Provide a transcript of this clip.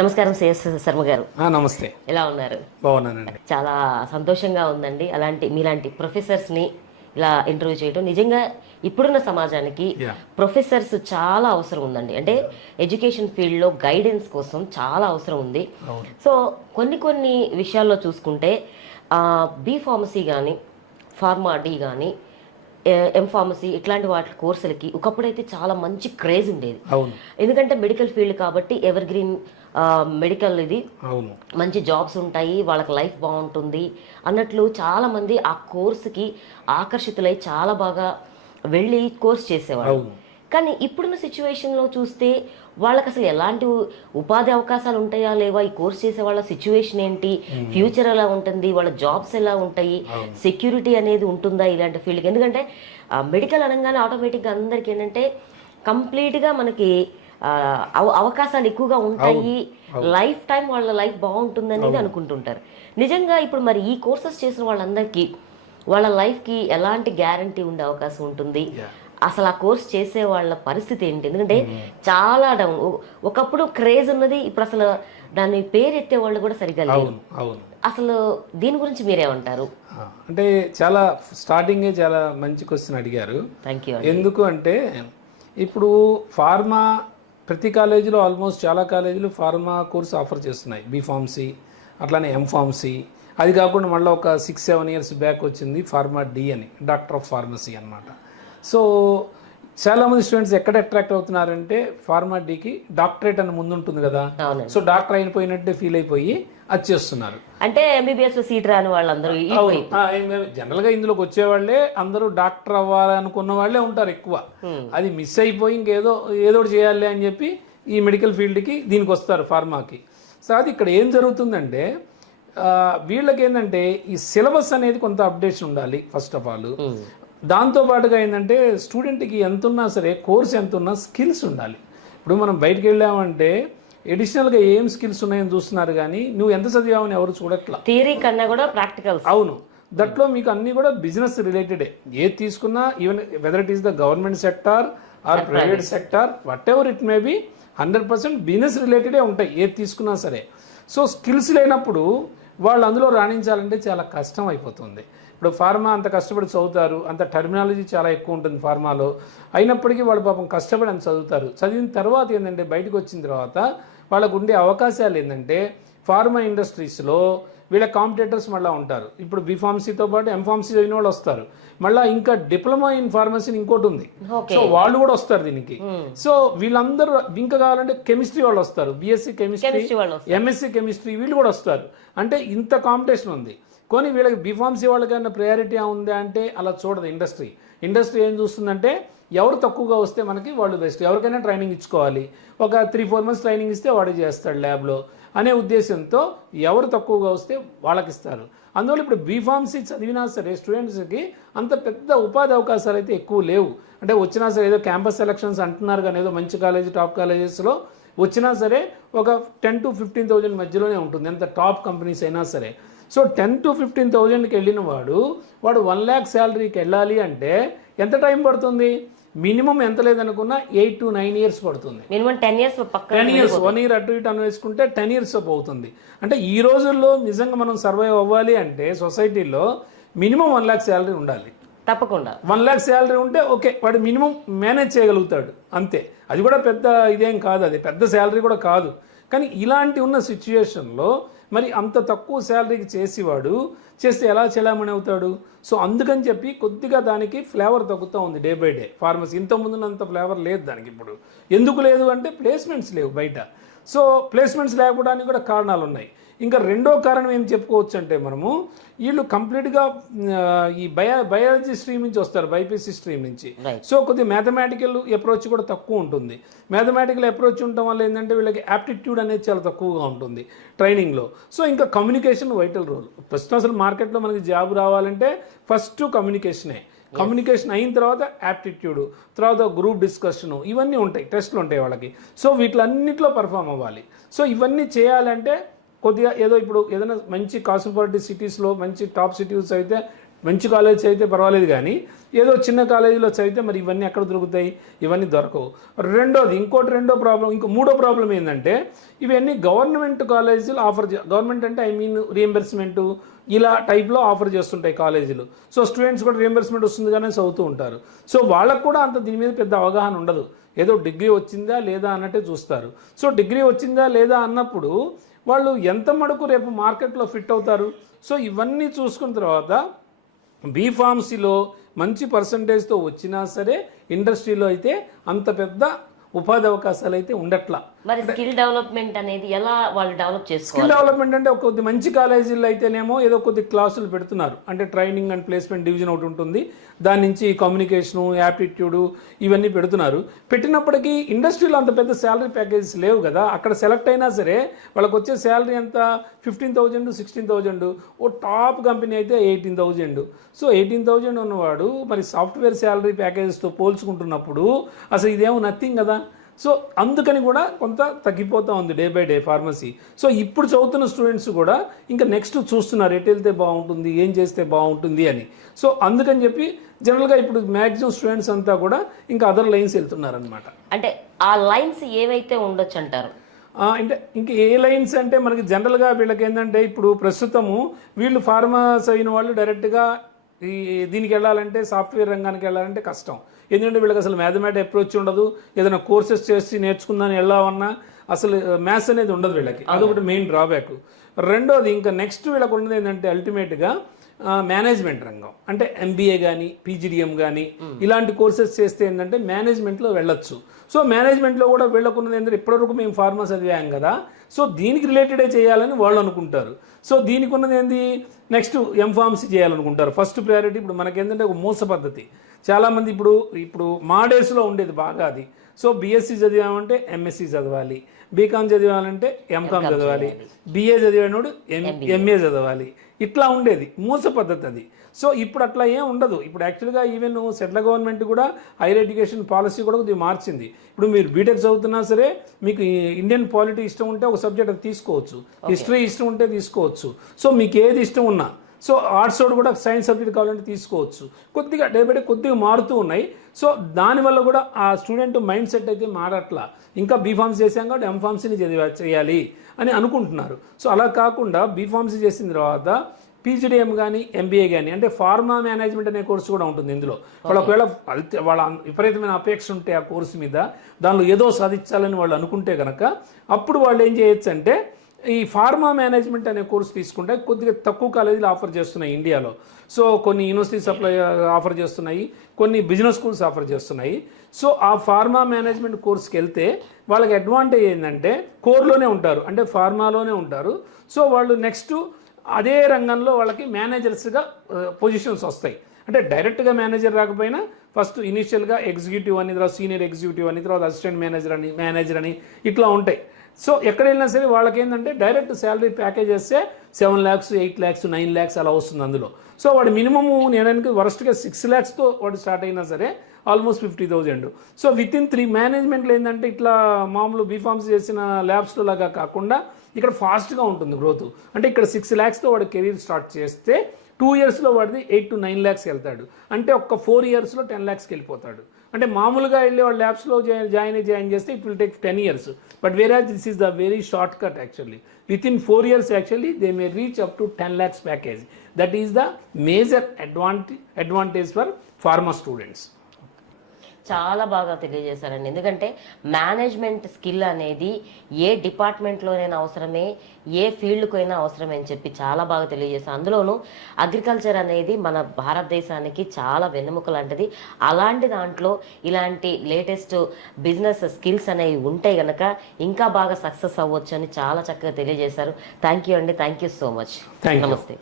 నమస్కారం సిఎస్ శర్మ గారు. నమస్తే. ఎలా ఉన్నారు? బాగున్నానండి. చాలా సంతోషంగా ఉందండి. మీలాంటి ప్రొఫెసర్స్ని ఇలా ఇంటర్వ్యూ చేయడం నిజంగా ఇప్పుడున్న సమాజానికి ప్రొఫెసర్స్ చాలా అవసరం ఉందండి. అంటే ఎడ్యుకేషన్ ఫీల్డ్లో గైడెన్స్ కోసం చాలా అవసరం ఉంది. సో కొన్ని విషయాల్లో చూసుకుంటే బి ఫార్మసీ కానీ ఫార్మా డి కానీ ఎంఫార్మసీ ఇట్లాంటి వాటి కోర్సులకి ఒకప్పుడైతే చాలా మంచి క్రేజ్ ఉండేది. ఎందుకంటే మెడికల్ ఫీల్డ్ కాబట్టి ఎవర్ గ్రీన్ మెడికల్ ఇది మంచి జాబ్స్ ఉంటాయి, వాళ్ళకి లైఫ్ బాగుంటుంది అన్నట్లు చాలా మంది ఆ కోర్సుకి ఆకర్షితులై చాలా బాగా వెళ్ళి కోర్స్ చేసేవాళ్ళు. కానీ ఇప్పుడున్న సిచ్యువేషన్లో చూస్తే వాళ్ళకి అసలు ఎలాంటి ఉపాధి అవకాశాలు ఉంటాయా లేవా, ఈ కోర్స్ చేసే వాళ్ళ సిచ్యువేషన్ ఏంటి, ఫ్యూచర్ ఎలా ఉంటుంది, వాళ్ళ జాబ్స్ ఎలా ఉంటాయి, సెక్యూరిటీ అనేది ఉంటుందా ఇలాంటి ఫీల్డ్కి. ఎందుకంటే మెడికల్ అనగానే ఆటోమేటిక్గా అందరికి ఏంటంటే కంప్లీట్గా మనకి అవకాశాలు ఎక్కువగా ఉంటాయి, లైఫ్ టైం వాళ్ళ లైఫ్ బాగుంటుంది అనేది అనుకుంటుంటారు. నిజంగా ఇప్పుడు మరి ఈ కోర్సెస్ చేసిన వాళ్ళందరికీ వాళ్ళ లైఫ్కి ఎలాంటి గ్యారంటీ ఉండే అవకాశం ఉంటుంది, అసలు ఆ కోర్స్ చేసే వాళ్ళ పరిస్థితి ఏంటి? ఎందుకంటే చాలా డౌన్. ఒకప్పుడు క్రేజ్ ఉన్నది, ఇప్పుడు అసలు దాన్ని పేరెత్తే వాళ్ళు కూడా సరిగ్గా లేరు. అసలు దీని గురించి మీరేమంటారు? అంటే చాలా స్టార్టింగే చాలా మంచి క్వశ్చన్ అడిగారు. Thank you. ఎందుకు అంటే ఇప్పుడు ఫార్మా ప్రతి కాలేజీలో ఆల్మోస్ట్ చాలా కాలేజీలు ఫార్మా కోర్స్ ఆఫర్ చేస్తున్నాయి. బీఫార్మసీ అట్లానే ఎంఫార్మసీ. అది కాకుండా మళ్ళీ ఒక 6-7 years బ్యాక్ వచ్చింది ఫార్మా డి అని, డాక్టర్ ఆఫ్ ఫార్మసీ అనమాట. సో చాలామంది స్టూడెంట్స్ ఎక్కడ అట్రాక్ట్ అవుతున్నారంటే ఫార్మా డికి డాక్టరేట్ అని ముందు ఉంటుంది కదా, సో డాక్టర్ అయిపోయినట్టే ఫీల్ అయిపోయి అది చేస్తున్నారు. అంటే ఎంబీబీఎస్ లో సీట్ రాని వాళ్ళందరూ జనరల్గా ఇందులోకి వచ్చేవాళ్లే అందరూ డాక్టర్ అవ్వాలనుకున్న వాళ్ళే ఉంటారు ఎక్కువ. అది మిస్ అయిపోయి ఇంకేదో ఒకటి చేయాలి అని చెప్పి ఈ మెడికల్ ఫీల్డ్కి దీనికి వస్తారు ఫార్మాకి. సో అది ఇక్కడ ఏం జరుగుతుందంటే వీళ్ళకి ఏంటంటే ఈ సిలబస్ అనేది కొంత అప్డేషన్ ఉండాలి ఫస్ట్ ఆఫ్ ఆల్. దాంతోపాటుగా ఏంటంటే స్టూడెంట్కి ఎంతున్నా సరే కోర్స్ ఎంతున్నా స్కిల్స్ ఉండాలి. ఇప్పుడు మనం బయటకు వెళ్ళామంటే ఎడిషనల్గా ఏం స్కిల్స్ ఉన్నాయని చూస్తున్నారు, కానీ నువ్వు ఎంత చదివామని ఎవరు చూడట్లా. థియరీ కన్నా కూడా ప్రాక్టికల్. అవును, దట్లో మీకు అన్నీ కూడా బిజినెస్ రిలేటెడే. ఏది తీసుకున్నా even whether it is the government sector or private sector whatever it may be 100% business రిలేటెడే ఉంటాయి ఏది తీసుకున్నా సరే. సో స్కిల్స్ లేనప్పుడు వాళ్ళు అందులో రాణించాలంటే చాలా కష్టం అయిపోతుంది. ఇప్పుడు ఫార్మా అంత కష్టపడి చదువుతారు, అంత టర్మినాలజీ చాలా ఎక్కువ ఉంటుంది ఫార్మాలో, అయినప్పటికీ వాళ్ళు పాపం కష్టపడి అంత చదువుతారు. చదివిన తర్వాత ఏంటంటే బయటకు వచ్చిన తర్వాత వాళ్ళకు ఉండే అవకాశాలు ఏంటంటే ఫార్మా ఇండస్ట్రీస్లో వీళ్ళ కాంపిటేటర్స్ మళ్ళీ ఉంటారు. ఇప్పుడు బీఫార్మసీతో పాటు ఎంఫార్మసీ చదివిన వాళ్ళు వస్తారు, మళ్ళీ ఇంకా డిప్లొమా ఇన్ ఫార్మసీ ఇంకోటి ఉంది, సో వాళ్ళు కూడా వస్తారు దీనికి. సో వీళ్ళందరూ ఇంకా కావాలంటే కెమిస్ట్రీ వాళ్ళు వస్తారు, బీఎస్సీ కెమిస్ట్రీ, ఎంఎస్సీ కెమిస్ట్రీ వీళ్ళు కూడా వస్తారు. అంటే ఇంత కాంపిటీషన్ ఉంది. కానీ వీళ్ళకి బీఫార్మసీ వాళ్ళకైనా ప్రయారిటీ ఉందా అంటే అలా చూడదు ఇండస్ట్రీ. ఇండస్ట్రీ ఏం చూస్తుందంటే ఎవరు తక్కువగా వస్తే మనకి వాళ్ళు బెస్ట్, ఎవరికైనా ట్రైనింగ్ ఇచ్చుకోవాలి, ఒక 3-4 months ట్రైనింగ్ ఇస్తే వాడు చేస్తాడు ల్యాబ్లో అనే ఉద్దేశంతో ఎవరు తక్కువగా వస్తే వాళ్ళకి ఇస్తారు. అందువల్ల ఇప్పుడు బీఫార్మసీ చదివినా సరే స్టూడెంట్స్కి అంత పెద్ద ఉపాధి అవకాశాలు అయితే ఎక్కువ లేవు. అంటే వచ్చినా సరే ఏదో క్యాంపస్ సెలక్షన్స్ అంటున్నారు, కానీ ఏదో మంచి కాలేజీ టాప్ కాలేజెస్లో వచ్చినా సరే ఒక 10,000 to 15,000 మధ్యలోనే ఉంటుంది, ఎంత టాప్ కంపెనీస్ అయినా సరే. సో 10,000 to 15,000కి వెళ్ళిన వాడు 1 lakh శాలరీకి వెళ్ళాలి అంటే ఎంత టైం పడుతుంది? మినిమం ఎంత లేదనుకున్నా 8 to 9 years పడుతుంది. మినిమం 10 years, 1 year అటు ఇటు వేసుకుంటే 10 years అవుతుంది. అంటే ఈ రోజుల్లో నిజంగా మనం సర్వైవ్ అవ్వాలి అంటే సొసైటీలో మినిమం 1 lakh శాలరీ ఉండాలి. తప్పకుండా 1 lakh శాలరీ ఉంటే ఓకే, వాడు మినిమం మేనేజ్ చేయగలుగుతాడు అంతే. అది కూడా పెద్ద ఇదేం కాదు, అది పెద్ద శాలరీ కూడా కాదు. కానీ ఇలాంటి ఉన్న సిచ్యుయేషన్లో మరి అంత తక్కువ శాలరీకి చేసేవాడు చేస్తే ఎలా చెలామణి అవుతాడు? సో అందుకని చెప్పి కొద్దిగా దానికి ఫ్లేవర్ తగ్గుతూ ఉంది డే బై డే ఫార్మసీ. ఇంతకుముందున్నంత ఫ్లేవర్ లేదు దానికి ఇప్పుడు. ఎందుకు లేదు అంటే ప్లేస్మెంట్స్ లేవు బయట. సో ప్లేస్మెంట్స్ లేకపోవడానికి కూడా కారణాలు ఉన్నాయి. ఇంకా రెండో కారణం ఏం చెప్పుకోవచ్చు అంటే మనము వీళ్ళు కంప్లీట్గా ఈ బయాలజీ స్ట్రీమ్ నుంచి వస్తారు, బైపీసీ స్ట్రీమ్ నుంచి. సో కొద్దిగా మ్యాథమెటికల్ అప్రోచ్ కూడా తక్కువ ఉంటుంది. మ్యాథమెటికల్ అప్రోచ్ ఉండటం వల్ల ఏంటంటే వీళ్ళకి యాప్టిట్యూడ్ అనేది చాలా తక్కువగా ఉంటుంది ట్రైనింగ్లో. సో ఇంకా కమ్యూనికేషన్ వైటల్ రోల్. ప్రస్తుతం అసలు మార్కెట్లో మనకి జాబ్ రావాలంటే ఫస్ట్ కమ్యూనికేషనే. కమ్యూనికేషన్ అయిన తర్వాత యాప్టిట్యూడ్, తర్వాత గ్రూప్ డిస్కషను, ఇవన్నీ ఉంటాయి, టెస్ట్లు ఉంటాయి వాళ్ళకి. సో వీటిలన్నింటిలో పర్ఫామ్ అవ్వాలి. సో ఇవన్నీ చేయాలంటే కొద్దిగా ఏదో ఇప్పుడు ఏదైనా మంచి కాస్మోపాలిటీ సిటీస్లో మంచి టాప్ సిటీస్ అయితే మంచి కాలేజ్ అయితే పర్వాలేదు, కానీ ఏదో చిన్న కాలేజీలో చదివితే మరి ఇవన్నీ ఎక్కడ దొరుకుతాయి? ఇవన్నీ దొరకవు. రెండో ప్రాబ్లం, మూడో ప్రాబ్లం ఏంటంటే ఇవన్నీ గవర్నమెంట్ కాలేజీలు గవర్నమెంట్ అంటే రియంబర్స్మెంట్ ఇలా టైప్లో ఆఫర్ చేస్తుంటాయి కాలేజీలు. సో స్టూడెంట్స్ కూడా రియంబర్స్మెంట్ వస్తుంది కానీ చదువుతూ ఉంటారు. సో వాళ్ళకు కూడా అంత దీని మీద పెద్ద అవగాహన ఉండదు. ఏదో డిగ్రీ వచ్చిందా లేదా అన్నట్టే చూస్తారు. సో డిగ్రీ వచ్చిందా లేదా అన్నప్పుడు వాళ్ళు ఎంత మటుకు రేపు మార్కెట్లో ఫిట్ అవుతారు? సో ఇవన్నీ చూసుకున్న తర్వాత బీఫార్మసీలో మంచి పర్సంటేజ్తో వచ్చినా సరే ఇండస్ట్రీలో అయితే అంత పెద్ద ఉపాధి అవకాశాలు అయితే ఉండట్లా. మరి స్కిల్ డెవలప్మెంట్ అనేది ఎలా వాళ్ళు డెవలప్ చేసుకోవాలి? స్కిల్ డెవలప్మెంట్ అంటే కొద్ది మంచి కాలేజీల్లో అయితేనేమో ఏదో కొద్ది క్లాసులు పెడుతున్నారు. అంటే ట్రైనింగ్ అండ్ ప్లేస్మెంట్ డివిజన్ ఒకటి ఉంటుంది, దాని నుంచి కమ్యూనికేషను, యాప్టిట్యూడు ఇవన్నీ పెడుతున్నారు. పెట్టినప్పటికీ ఇండస్ట్రీలో అంత పెద్ద శాలరీ ప్యాకేజెస్ లేవు కదా. అక్కడ సెలెక్ట్ అయినా సరే వాళ్ళకి వచ్చే శాలరీ ఎంత? 15,000, 16,000. ఓ టాప్ కంపెనీ అయితే 18,000. సో 18,000 ఉన్నవాడు మరి సాఫ్ట్వేర్ శాలరీ ప్యాకేజెస్తో పోల్చుకుంటున్నప్పుడు అసలు ఇదేమో నథింగ్ కదా. సో అందుకని కూడా కొంత తగ్గిపోతూ ఉంది day by day pharmacy. So ఇప్పుడు చదువుతున్న స్టూడెంట్స్ కూడా ఇంకా నెక్స్ట్ చూస్తున్నారు ఎటు వెళ్తే బాగుంటుంది, ఏం చేస్తే బాగుంటుంది అని. సో అందుకని చెప్పి జనరల్గా ఇప్పుడు మ్యాక్సిమం స్టూడెంట్స్ అంతా కూడా ఇంకా అదర్ లైన్స్ వెళ్తున్నారు అనమాట. అంటే ఆ లైన్స్ ఏవైతే ఉండొచ్చు అంటారు? అంటే ఇంక ఏ లైన్స్ అంటే మనకి జనరల్గా వీళ్ళకి ఏంటంటే ఇప్పుడు ప్రస్తుతము వీళ్ళు ఫార్మస్ అయిన వాళ్ళు డైరెక్ట్గా దీనికి వెళ్ళాలంటే సాఫ్ట్వేర్ రంగానికి వెళ్ళాలంటే కష్టం. ఎందుకంటే వీళ్ళకి అసలు మ్యాథమెటిక్స్ అప్రోచ్ ఉండదు. ఏదైనా కోర్సెస్ చేసి నేర్చుకుందని వెళ్ళామన్నా అసలు మ్యాథ్స్ అనేది ఉండదు వీళ్ళకి. అదొకటి మెయిన్ డ్రాబ్యాక్. రెండోది ఇంకా నెక్స్ట్ వీళ్ళకి ఉన్నది ఏంటంటే అల్టిమేట్గా మేనేజ్మెంట్ రంగం, అంటే ఎంబీఏ కానీ పీజీడిఎం కానీ ఇలాంటి కోర్సెస్ చేస్తే ఏంటంటే మేనేజ్మెంట్లో వెళ్ళొచ్చు. సో మేనేజ్మెంట్లో కూడా వీళ్ళకున్నది ఏంటంటే ఇప్పటివరకు మేము ఫార్మా చదివాం కదా, సో దీనికి రిలేటెడే చేయాలని వాళ్ళు అనుకుంటారు. సో దీనికి ఉన్నది ఏంది, నెక్స్ట్ ఎంఫార్మసీ చేయాలనుకుంటారు. ఫస్ట్ ప్రయారిటీ ఇప్పుడు మనకేంటంటే ఒక మూస పద్ధతి. చాలామంది ఇప్పుడు మా డేస్లో ఉండేది బాగా అది. సో బీఎస్సీ చదివామంటే ఎంఎస్సీ చదవాలి, బీకామ్ చదివాలంటే ఎంకామ్ చదవాలి, బీఏ చదివానోడు ఎంఏ చదవాలి, ఇట్లా ఉండేది మూస పద్ధతి అది. సో ఇప్పుడు అట్లా ఏం ఉండదు. ఇప్పుడు యాక్చువల్గా ఈవెన్ సెంట్రల్ గవర్నమెంట్ కూడా హైయర్ ఎడ్యుకేషన్ పాలసీ కూడా కొద్దిగా మార్చింది. ఇప్పుడు మీరు బీటెక్ చదువుతున్నా సరే మీకు ఇండియన్ పాలిటీ ఇష్టం ఉంటే ఒక సబ్జెక్ట్ అది తీసుకోవచ్చు, హిస్టరీ ఇష్టం ఉంటే తీసుకోవచ్చు. సో మీకు ఏది ఇష్టం ఉన్నా, సో ఆర్ట్స్ కూడా సైన్స్ సబ్జెక్ట్ కావాలంటే తీసుకోవచ్చు. కొద్దిగా డే బై డే కొద్దిగా మారుతూ ఉన్నాయి. సో దానివల్ల కూడా ఆ స్టూడెంట్ మైండ్ సెట్ అయితే మారట్లా. ఇంకా బీఫార్మసీ చేసాం కాబట్టి ఎంఫార్మసీని చేయాలి అని అనుకుంటున్నారు. సో అలా కాకుండా బీఫార్మసీ చేసిన తర్వాత పీజీడిఎం కానీ ఎంబీఏ కానీ అంటే ఫార్మా మేనేజ్మెంట్ అనే కోర్సు కూడా ఉంటుంది ఇందులో. వాళ్ళు ఒకవేళ వాళ్ళ విపరీతమైన అపేక్ష ఉంటే ఆ కోర్సు మీద, దానిలో ఏదో సాధించాలని వాళ్ళు అనుకుంటే కనుక అప్పుడు వాళ్ళు ఏం చేయొచ్చు అంటే ఈ ఫార్మా మేనేజ్మెంట్ అనే కోర్సు తీసుకుంటే కొద్దిగా తక్కువ కాలేజీలు ఆఫర్ చేస్తున్నాయి ఇండియాలో. సో కొన్ని యూనివర్సిటీస్ ఆఫర్ చేస్తున్నాయి, కొన్ని బిజినెస్ స్కూల్స్ ఆఫర్ చేస్తున్నాయి. సో ఆ ఫార్మా మేనేజ్మెంట్ కోర్స్కి వెళ్తే వాళ్ళకి అడ్వాంటేజ్ ఏంటంటే కోర్లోనే ఉంటారు, అంటే ఫార్మాలోనే ఉంటారు. సో వాళ్ళు నెక్స్ట్ అదే రంగంలో వాళ్ళకి మేనేజర్స్గా పొజిషన్స్ వస్తాయి. అంటే డైరెక్ట్గా మేనేజర్ రాకపోయినా ఫస్ట్ ఇనిషియల్గా ఎగ్జిక్యూటివ్ అని, తర్వాత సీనియర్ ఎగ్జిక్యూటివ్ అని, తర్వాత అసిస్టెంట్ మేనేజర్ అని ఇట్లా ఉంటాయి. సో ఎక్కడ వెళ్ళినా సరే వాళ్ళకి ఏంటంటే డైరెక్ట్ శాలరీ ప్యాకేజ్ వేస్తే 7 lakhs, 8 lakhs, 9 lakhs అలా వస్తుంది అందులో. సో వాడు మినిమము నేనానికి వరస్ట్గా 6 lakhsతో వాడు స్టార్ట్ అయినా సరే ఆల్మోస్ట్ 50,000. సో వితిన్ 3 మేనేజ్మెంట్లో ఏంటంటే ఇట్లా మామూలు బీఫార్మ్స్ చేసిన ల్యాబ్స్లో లాగా కాకుండా ఇక్కడ ఫాస్ట్గా ఉంటుంది గ్రోత్. అంటే ఇక్కడ 6 lakhsతో వాడు కెరీర్ స్టార్ట్ చేస్తే 2 yearsలో వాడిది 8 to 9 lakhs వెళ్తాడు. అంటే ఒక్క 4 yearsలో 10 lakhsకి వెళ్ళిపోతాడు. అంటే మామూలుగా వెళ్ళి వాళ్ళు ల్యాబ్స్లో జాయిన్ చేస్తే it will take 10 years. But వేరాజ్ this is the very short cut actually. Within 4 years actually they may reach up to 10 lakhs package. That is the major advantage for pharma students. చాలా బాగా తెలియజేశారండి. ఎందుకంటే management skill అనేది ఏ డిపార్ట్మెంట్లోనైనా అవసరమే, ఏ ఫీల్డ్కైనా అవసరమే అని చెప్పి చాలా బాగా తెలియజేశారు. అందులోనూ అగ్రికల్చర్ అనేది మన భారతదేశానికి చాలా వెన్నెముక లాంటిది. అలాంటి దాంట్లో ఇలాంటి లేటెస్ట్ బిజినెస్ స్కిల్స్ అనేవి ఉంటే గనక ఇంకా బాగా సక్సెస్ అవ్వచ్చు అని చాలా చక్కగా తెలియజేశారు. థ్యాంక్ యూ అండి, థ్యాంక్ యూ సో మచ్. నమస్తే.